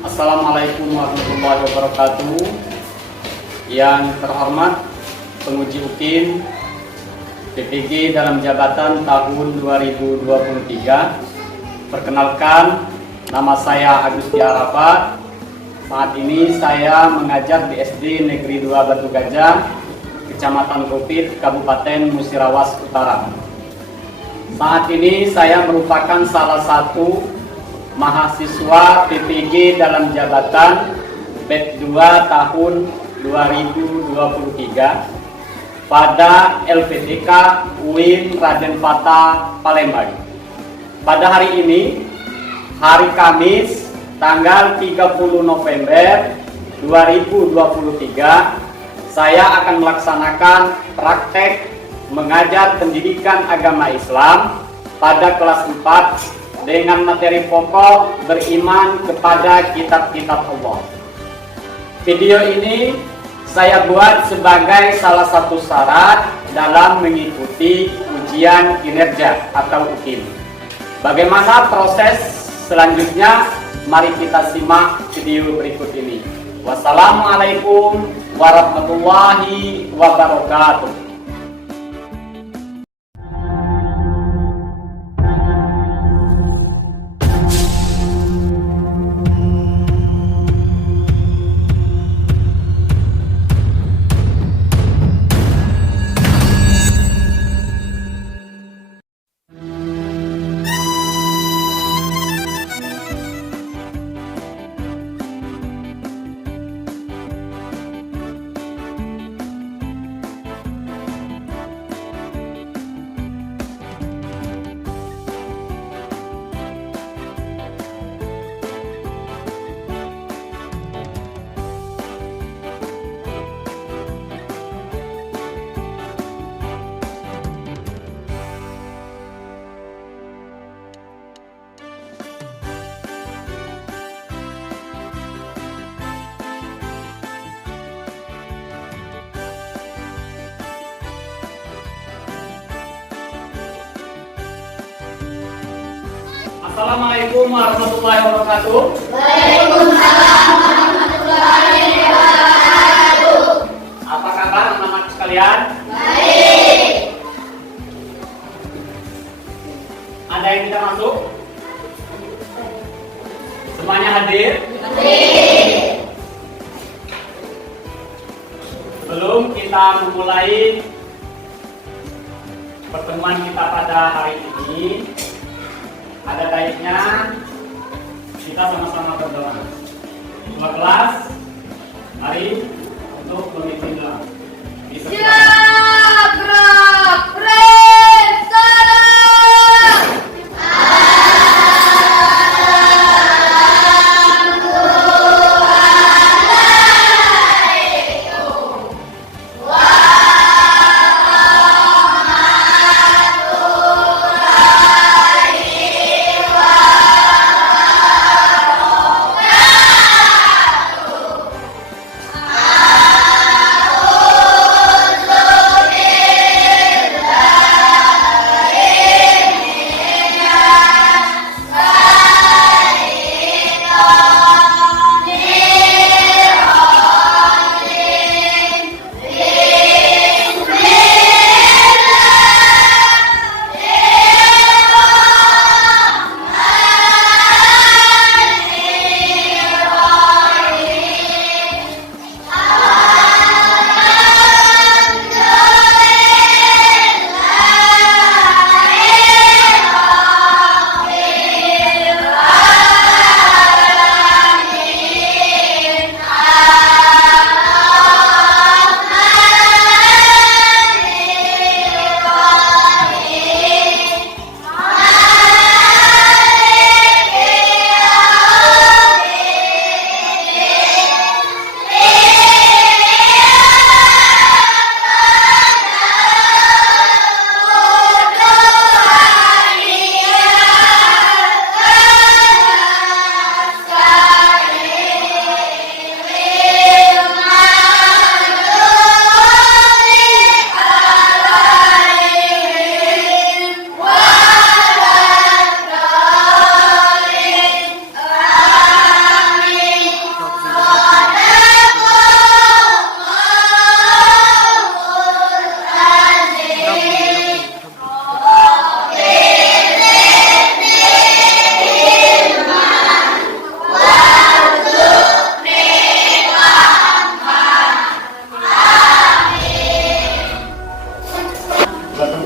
Assalamualaikum warahmatullahi wabarakatuh. Yang terhormat penguji UKIM PPG dalam jabatan tahun 2023. Perkenalkan, nama saya Agusti Arafat. Saat ini saya mengajar di SD Negeri 2 Batu Gajah, Kecamatan Rupit, Kabupaten Musirawas Utara. Saat ini saya merupakan salah satu mahasiswa PPG dalam jabatan BEP 2 tahun 2023 pada LPTK UIN Raden Fatah Palembang. Pada hari ini, hari Kamis, tanggal 30 November 2023, saya akan melaksanakan praktek mengajar pendidikan agama Islam pada kelas 4 dengan materi pokok beriman kepada kitab-kitab Allah. Video ini saya buat sebagai salah satu syarat dalam mengikuti ujian kinerja atau UKIM. Bagaimana proses selanjutnya? Mari kita simak video berikut ini. Wassalamualaikum warahmatullahi wabarakatuh. Assalamualaikum warahmatullahi wabarakatuh. Waalaikumsalam warahmatullahi wabarakatuh. Apa kabar anak-anak sekalian? Baik. Ada yang tidak masuk? Semuanya hadir? Hadir. Sebelum kita memulai pertemuan kita pada hari ini, ada baiknya kita sama-sama berdoa. Ketua kelas, mari untuk memimpin doa.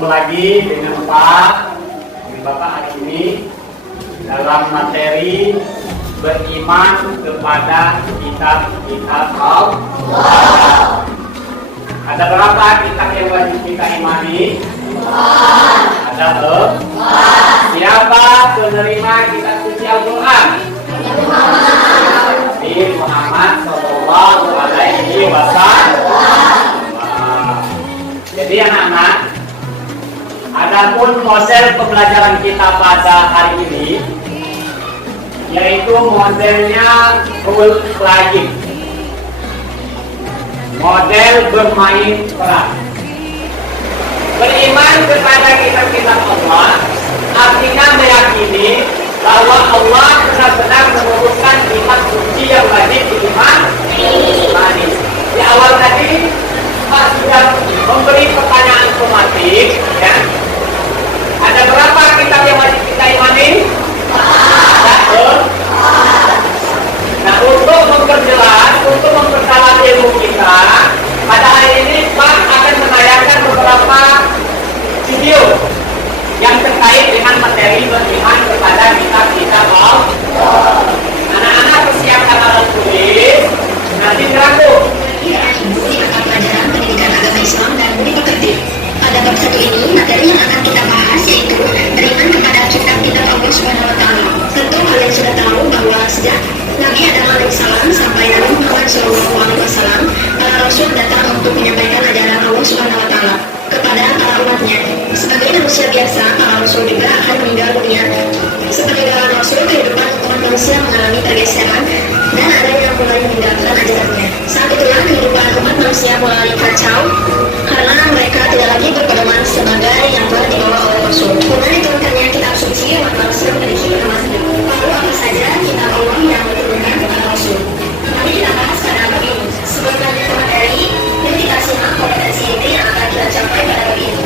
lagi dengan Pak Bapak hari ini dalam materi beriman kepada kitab-kitab Allah. Ada berapa kitab yang wajib kita imani? Ada siapa penerima kitab suci Al-Quran? Nabi Muhammad Sallallahu Alaihi Wasallam. Jadi anak-anak, adapun model pembelajaran kita pada hari ini, yaitu modelnya role playing, model bermain peran. Beriman kepada kitab-kitab Allah artinya meyakini bahwa Allah benar-benar menuturkan kitab suci yang wajib diimani. Di awal tadi Pak sudah memberi pertanyaan otomatis, ya. Ada berapa kitab yang wajib kita imani? Nah, untuk memperjelas, untuk memperdalam ilmu kita, pada hari ini Pak akan menayangkan beberapa video yang terkait dengan materi beriman kepada kitab-kitab Allah. Anak-anak persiapkan alat tulis, nanti dirangkum. Silakan pelajaran pendidikan agama Islam dan berikut tertib. Pada bab 1 ini, materi yang akan kita bahas yaitu beriman kepada kitab-kitab Allah Subhanahu wa Ta'ala. Tentu kalian sudah tahu bahwa sejak Nabi Adam alaihissalam sampai Nabi Muhammad SAW, para rasul datang untuk menyampaikan ajaran Allah Subhanahu wa Ta'ala kepada para umatnya. Sebagai manusia biasa, para rasul juga akan meninggal dunia. Sebagai para rasul, kehidupan umat manusia mengalami pergeseran dan ada yang mulai meninggalkan ajarannya. Saat itulah kehidupan umat manusia mulai kacau karena mereka tidak lagi berpedoman sebagai yang telah dibawa oleh Rasul. Dengan diturunkannya kitab suci, umat manusia memiliki pedoman sendiri. Lalu apa saja kitab Allah yang diturunkan kepada Rasul? Mari kita bahas pada bab ini. Sebelum lanjut ke materi, yuk kita simak kompetensi inti yang akan kita capai pada bab ini.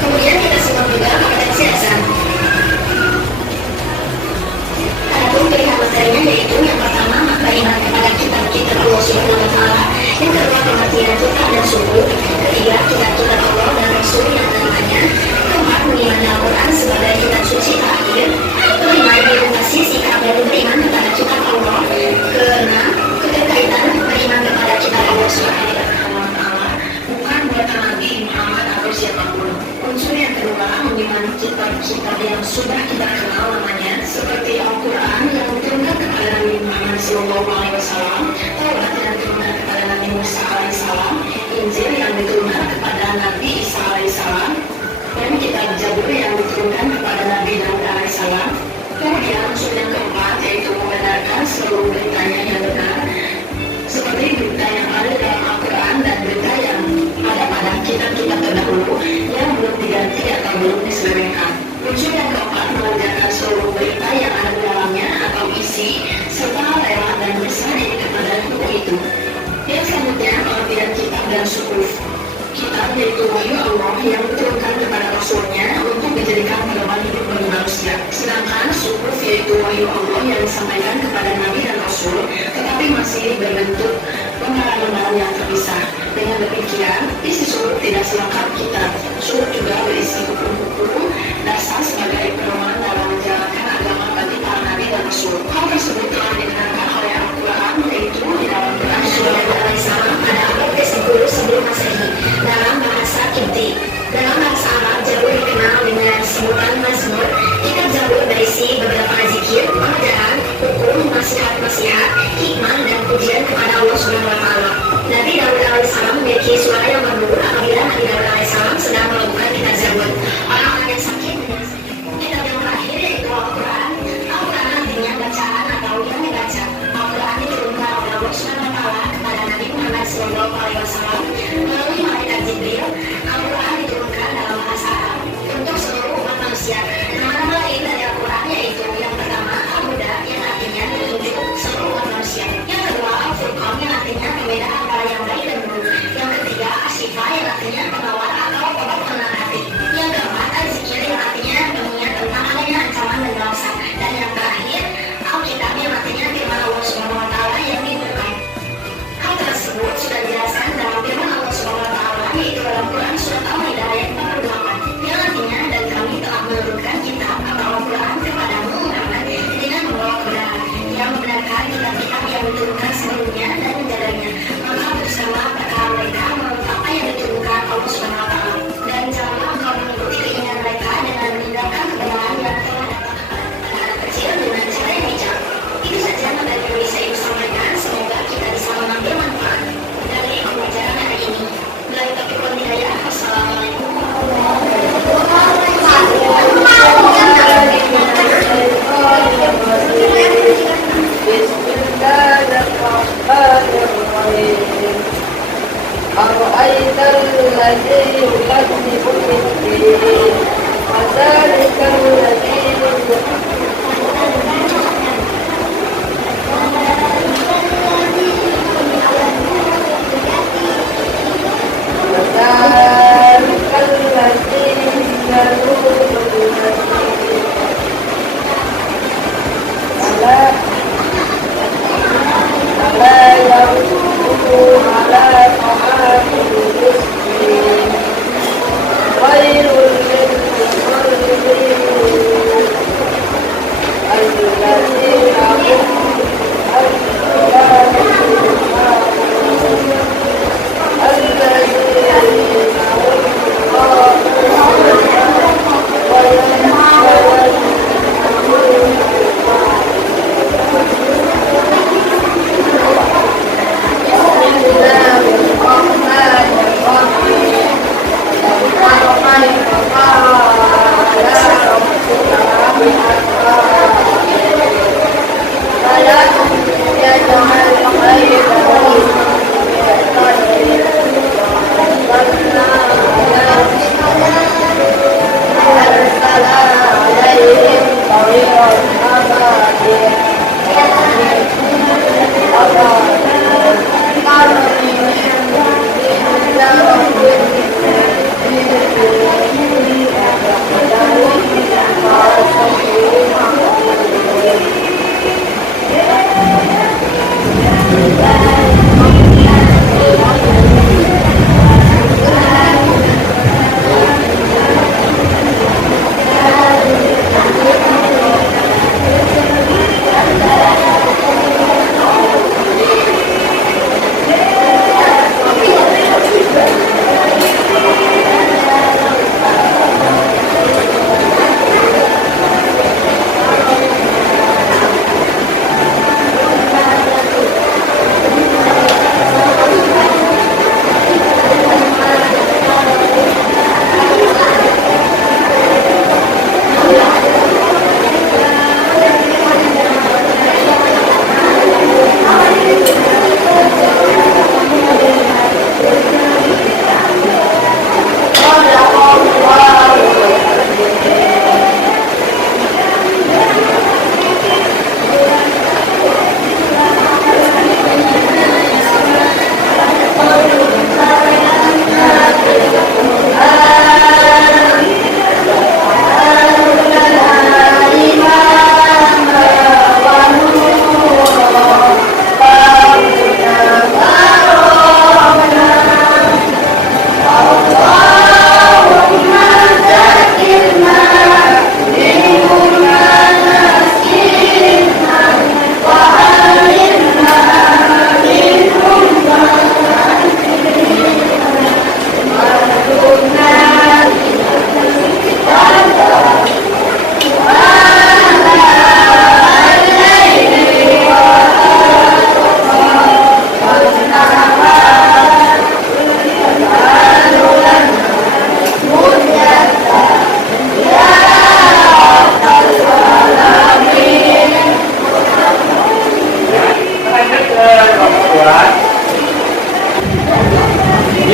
Kemudian kita simak juga kompetensi dasar. Adapun pilihan materinya yaitu yang pertama beriman kepada kitab-kitab Allah Subhanahu wa Ta'ala, yang kedua pengertian kitab dan suku, ketiga kitab-kitab Allah dan Rasul yang menerimanya, keempat mengimani Al-Quran sebagai kitab suci terakhir, kelima implementasi sikap dan beriman kepada kitab Allah, keenam keterkaitan beriman kepada kitab Allah Subhanahu wa Ta'ala bukan buatan Nabi Muhammad atau siapapun. Unsur yang kedua mengimani kitab-kitab yang sudah kita kenal namanya seperti Al-Quran yang diturunkan kepada Nabi Muhammad SAW, Taurat yang diturunkan kepada Nabi Musa alaihissalam, Injil yang diturunkan kepada Nabi Isa alaihissalam, dan kitab Zabur yang diturunkan kepada Nabi Daud alaihissalam. Kemudian unsur yang keempat yaitu membenarkan seluruh beritanya yang benar, seperti berita yang ada dalam Al-Quran dan berita yang ada pada kitab-kitab terdahulu yang belum diganti atau belum diselewengkan. Unsur yang keempat mengajarkan seluruh berita yang ada di dalamnya atau isi serta rela dan berserah kepada buku itu. Yang selanjutnya pengertian kitab dan sukuf. Kitab yaitu wahyu Allah yang diturunkan kepada Rasulnya untuk dijadikan pedoman hidup bagi manusia. Sedangkan sukuf yaitu wahyu Allah yang disampaikan kepada Nabi dan Rasul, tetapi masih berbentuk lembaran-lembaran yang terpisah. Dengan demikian, isi sukuf tidak selengkap kitab. Sukuf juga berisi hukum-hukum dasar sebagai pedoman dalam menjalankan agama bagi para Nabi dan Rasul. Hal tersebut telah dibenarkan oleh Al-Quran, yaitu di dalam Quran Surah Al-Islam pada abad ke-10 sebelum Masehi dalam bahasa Kipti. Dalam bahasa Arab, Zabur dikenal dengan sebutan Mazmur. Kitab Zabur berisi beberapa zikir, pengajaran, hukum, nasihat-nasihat, hikmah, dan pujian kepada Allah Subhanahu wa Ta'ala. Nabi Daud alaihissalam memiliki suara yang merdu apabila Nabi Daud alaihissalam sedang melakukan kitab Zabur. Orang-orang yang sakit dengan sakit. Kitab yang terakhir yaitu Al-Quran. Al-Quran artinya bacaan atau yang dibaca. Al-Quran diturunkan oleh Allah Subhanahu wa Ta'ala kepada Nabi Muhammad SAW melalui malaikat Jibril. Al-Quran diturunkan dalam bahasa Arab untuk seluruh umat manusia. Nama-nama lain dari Al-Quran yaitu yang pertama Al-Huda yang artinya petunjuk seluruh umat manusia. Yang kedua Al-Furqan yang artinya pembeda antara yang baik dan buruk. Yang ketiga Asyifa yang artinya penawar atau obat penenang hati. Yang keempat Az-Zikir yang artinya pengingat tentang adanya ancaman dan dosa. Dan yang terakhir Al-Kitab yang artinya firman Allah Subhanahu wa Ta'ala yang diturunkan. Hal tersebut sudah dijelaskan dalam firman Allah Subhanahu wa Ta'ala yaitu dalam Quran الذي يكذب بالدين وذلك الذي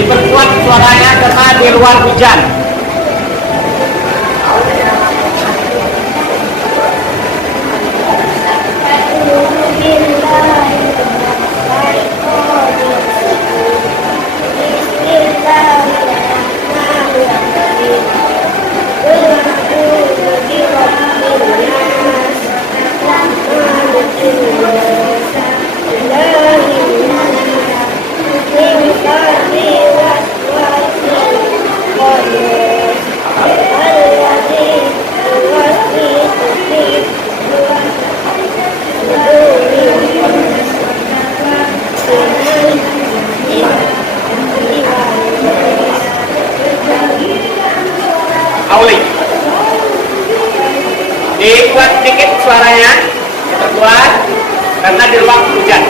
diperkuat suaranya karena di luar hujan. Auli, dikuat dikit suaranya, diperkuat karena di luar hujan.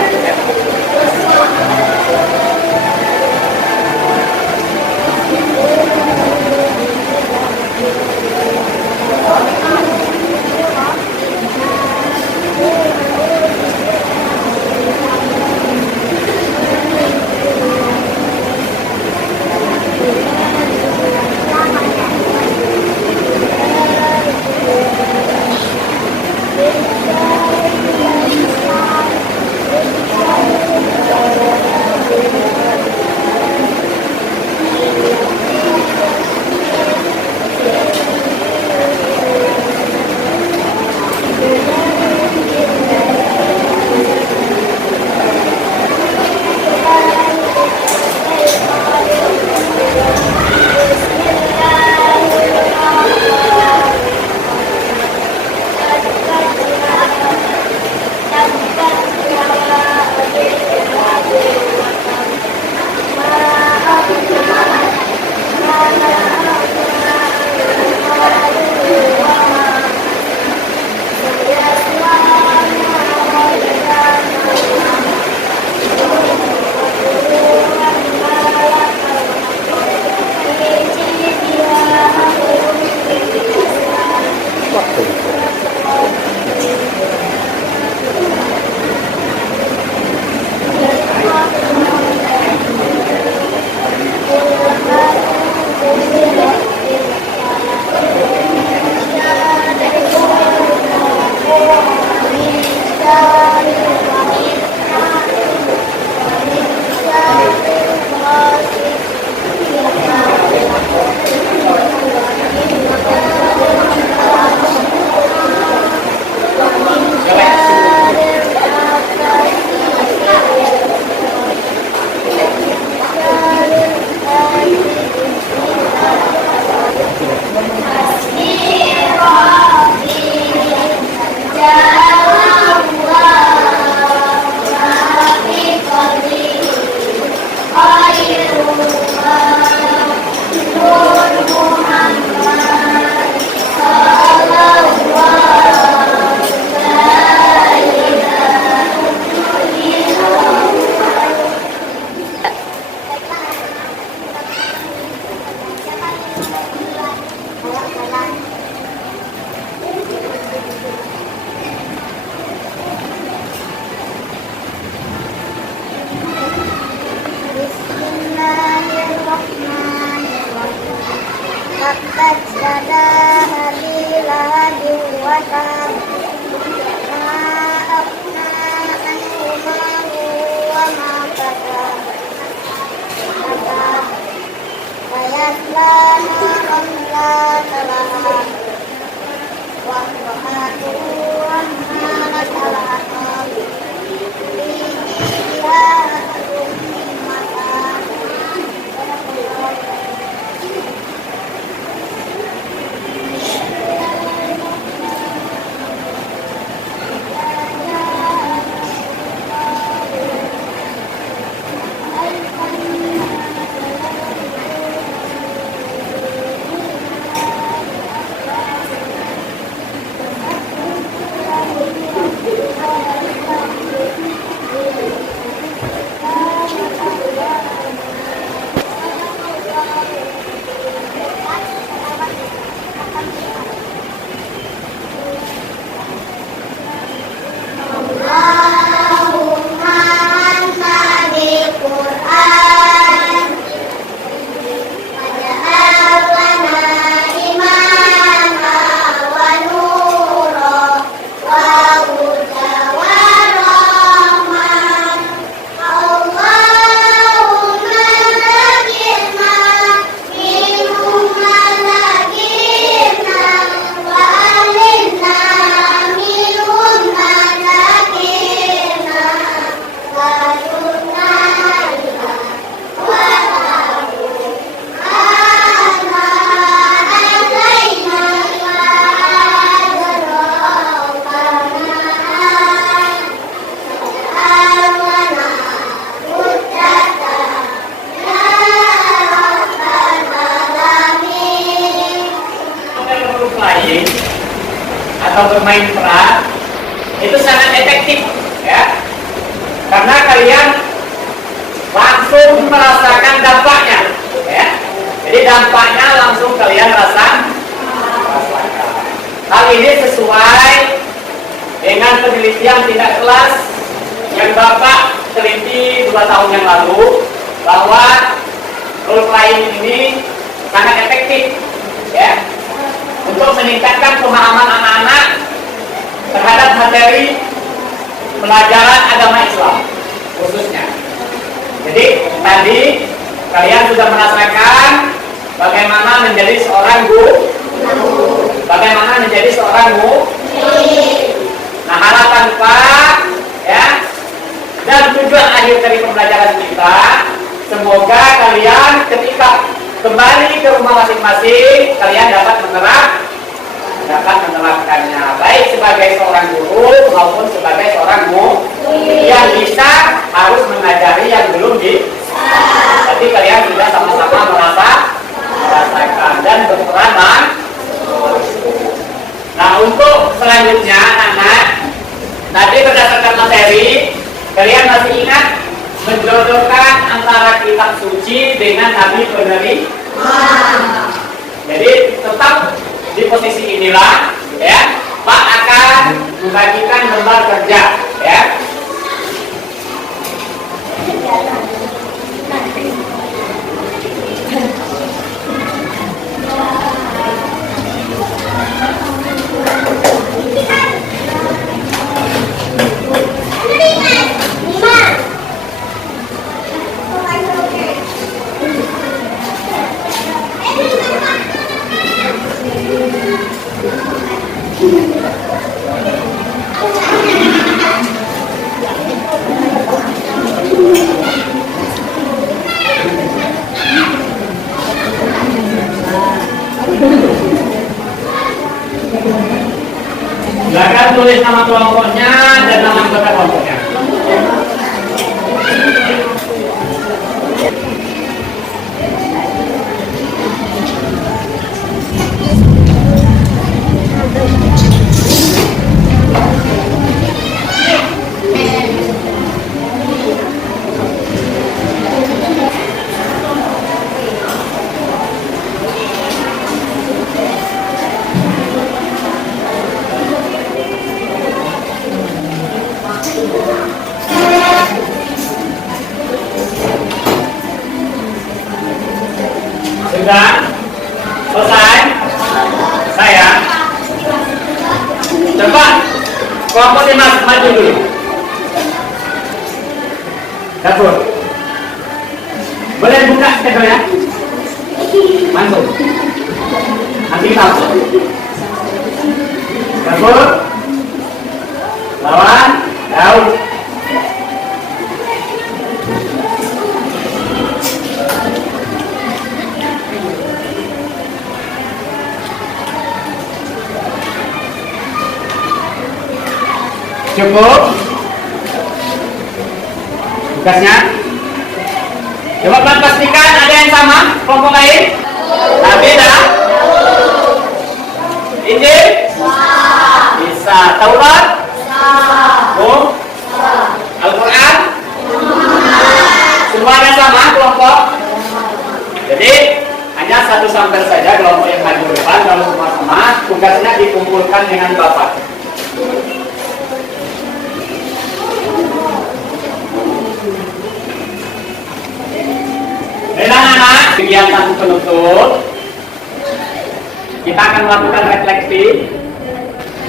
Tabbat yada abi lahabin wa tab. Ma aghna anhu maluhu wa ma kasab. Sayasla naran zata lahab. Wa imra'atuhu hammalatal hatab. Fi jidiha hablum min masad. Allahumma anta bil Qur'an waj'al lana imama wa nura wa huda wa rahmah. Allahumma zakirna minhumma zakirna wa alimna minhumma zakirna wa yurna ila wa tabu anna ataina awana muttaka ya rabbal alamin. Huruf lain atau bermain peran itu sangat efektif, ya, karena kalian langsung merasakan dampaknya, ya. Jadi dampaknya langsung kalian rasakan. Hal ini sesuai dengan penelitian tingkat kelas yang Bapak teliti 2 tahun yang lalu, bahwa role playing ini sangat efektif, ya, untuk meningkatkan pemahaman anak-anak terhadap materi pelajaran agama Islam khususnya. Jadi tadi kalian sudah merasakan bagaimana menjadi seorang guru, bagaimana menjadi seorang Nah, harapan Pak, ya, dan tujuan akhir dari pembelajaran kita, semoga kalian ketika kembali ke rumah masing-masing kalian dapat menerapkannya, baik sebagai seorang guru maupun sebagai seorang yang bisa harus mengajari yang belum bisa. Tapi kalian sudah sama-sama merasakan dan berperan. Nah, untuk selanjutnya anak-anak, tadi berdasarkan materi kalian masih ingat menjodohkan antara kitab suci dengan nabi penerima. Jadi tetap di posisi inilah, ya. Pak akan membagikan lembar kerja, ya. Silakan tulis nama kelompoknya dan nama anggota kelompoknya. Sudah? Selesai? Saya. Coba kelompok 5 maju dulu. Dapur. Boleh buka skedulnya? Masuk. Nanti tahu. Dapur. Lawan. Daud. Cukup tugasnya. Coba pastikan ada yang sama kelompok lain. Nah, beda. Injil bisa. Taurat, Al-Quran, semuanya sama kelompok. Jadi hanya satu sampai saja kelompok yang maju depan. Kalau semua sama, tugasnya dikumpulkan dengan Bapak. Anak-anak, kegiatan penutup kita akan melakukan refleksi,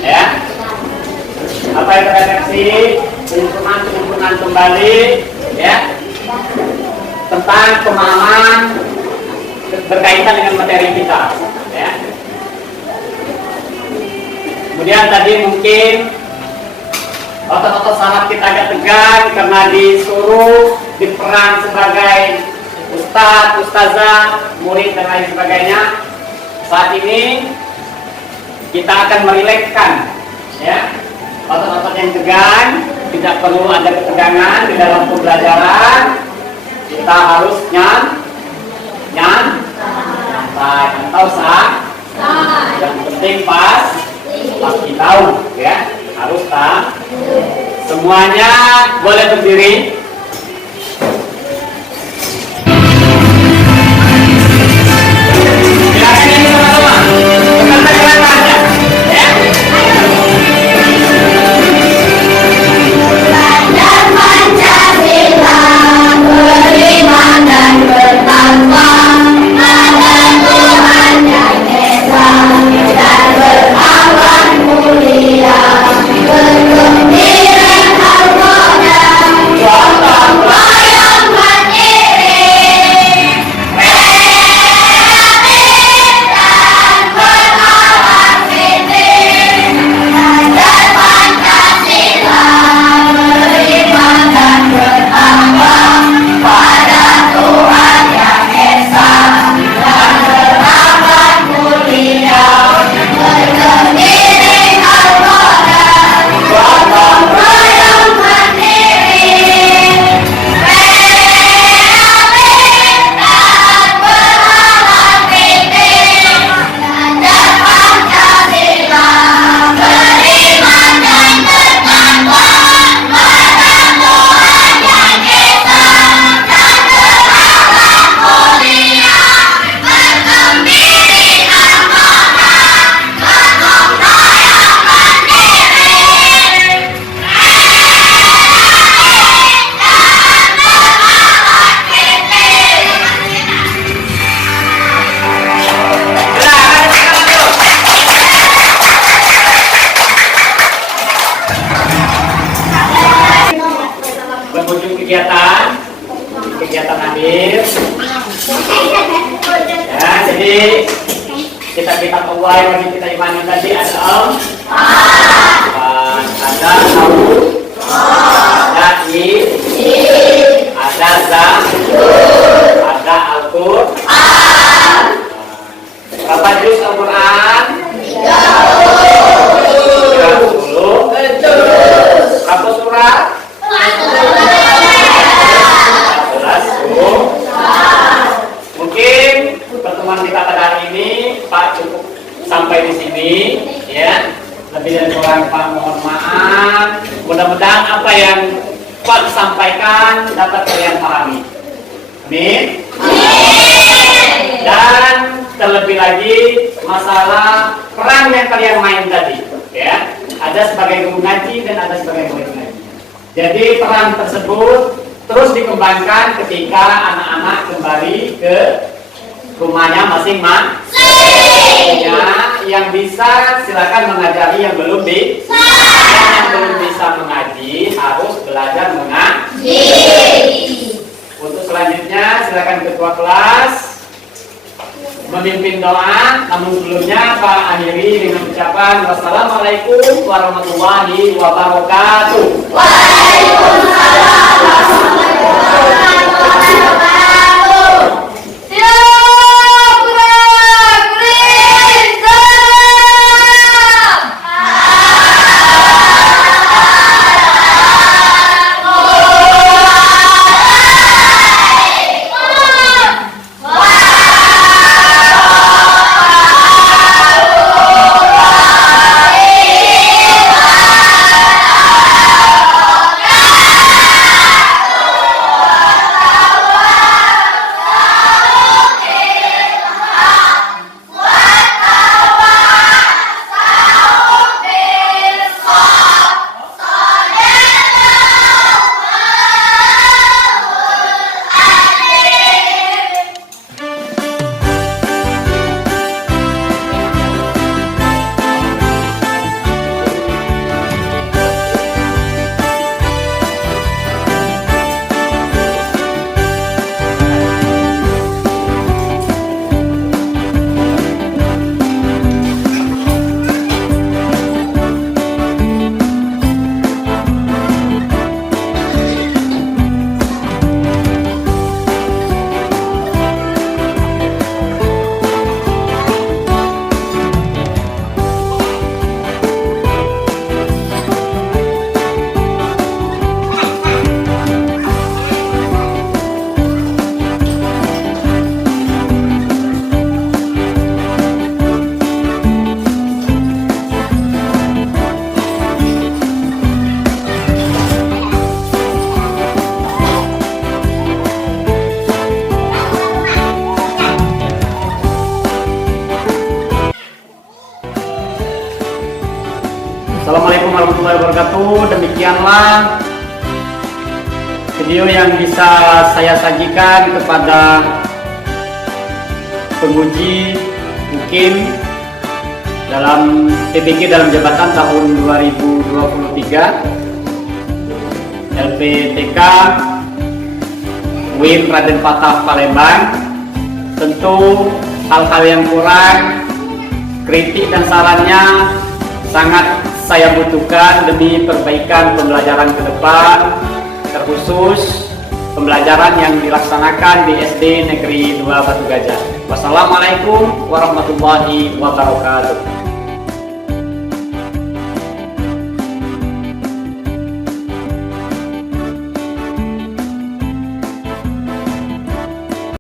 ya. Apa itu refleksi? Penyempurnaan kembali, ya, tentang pemahaman berkaitan dengan materi kita, ya. Kemudian tadi mungkin otot-otot saraf kita agak tegang karena disuruh diperan sebagai ustadz, ustazah, murid dan lain sebagainya. Saat ini kita akan merilekskan, ya, otot-otot yang tegang. Tidak perlu ada ketegangan di dalam pembelajaran. Kita harus nyantai atau sah. Yang penting pasti tahu, ya, harus tahu. Semuanya boleh berdiri. Kegiatan akhir, ya. Jadi kita Allah yang kita imani tadi ada ada tahu, ada ada ada Al-Quran. Berapa juz Al-Quran? 30. Berapa surat? Mungkin pertemuan kita pada hari ini Pak cukup sampai di sini, ya. Lebih dan kurang Pak mohon maaf. Mudah-mudahan apa yang Pak sampaikan dapat kalian pahami. Amin. Dan terlebih lagi masalah peran yang kalian main tadi, ya. Ada sebagai guru ngaji dan ada sebagai murid ngaji. Jadi peran tersebut terus dikembangkan ketika anak-anak kembali ke rumahnya masing-masing. Ya, yang bisa silakan mengajari, yang belum bisa mengaji harus belajar mengaji. Untuk selanjutnya silakan ketua kelas memimpin doa, namun sebelumnya Pak akhiri dengan ucapan wassalamualaikum warahmatullahi wabarakatuh. Waalaikumsalam warahmatullahi wabarakatuh. Assalamualaikum warahmatullahi wabarakatuh. Demikianlah video yang bisa saya sajikan kepada penguji mukim dalam PBG dalam jabatan tahun 2023 LPTK UIN Raden Fatah Palembang. Tentu hal-hal yang kurang, kritik dan sarannya sangat saya butuhkan demi perbaikan pembelajaran ke depan, terkhusus pembelajaran yang dilaksanakan di SD Negeri 2 Batu Gajah. Wassalamualaikum warahmatullahi wabarakatuh.